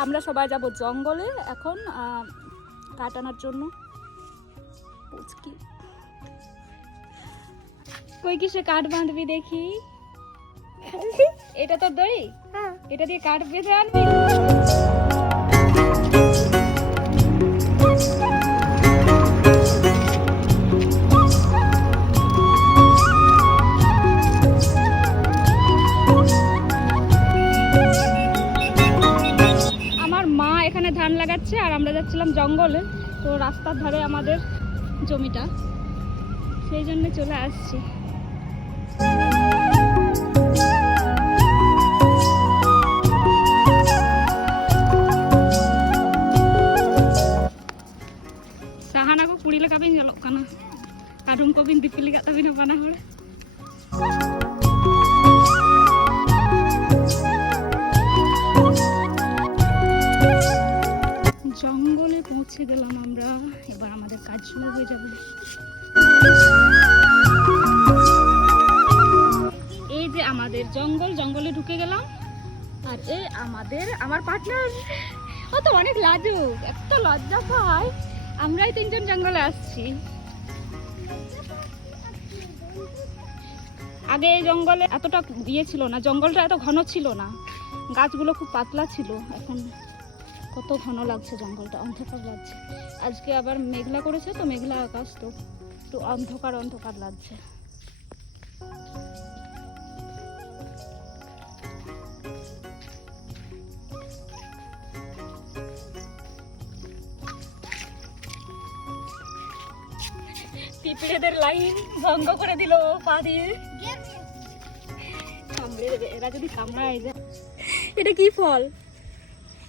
আমরা সবাই যাব জঙ্গলে এখন কাঠ আনার জন্য। কই কিসে কাঠ বাঁধবি দেখি? এটা তোর দড়ি? এটা দিয়ে কাঠ বেঁধে আনবি? আমার মা এখানে ধান লাগাচ্ছে আর আমরা যাচ্ছিলাম জঙ্গলে। তো রাস্তার ধারে আমাদের জমিটা, সেই জন্য চলে আসছি। Sahan aku pulih lah kabin jalok kana kadung kabin dipilih kat tapi panah hore জঙ্গলে পৌঁছে গেলাম আমরা। এবার আমাদের কাজ শুরু হয়ে যাবে। এই যে আমাদের জঙ্গল, জঙ্গলে ঢুকে গেলাম। আর এই আমার পার্টনার, ও তো অনেক লাজুক, এত লজ্জা পায়। আমরাই তিনজন জঙ্গলে আসছি। আগে এই জঙ্গলে এতটা ইয়ে ছিল না, জঙ্গলটা এত ঘন ছিল না, গাছগুলো খুব পাতলা ছিল। এখন কত ঘন লাগছে জঙ্গলটা, অন্ধকার লাগছে। আজকে আবার মেঘলা করেছে তো, মেঘলা আকাশ, তো একটু অন্ধকার অন্ধকার লাগছে। পিঁপড়েদের লাইন ভঙ্গ করে দিল পা দিয়ে। কামড়ে দেবে এরা যদি কামড়ায় যায়। এটা কি ফল?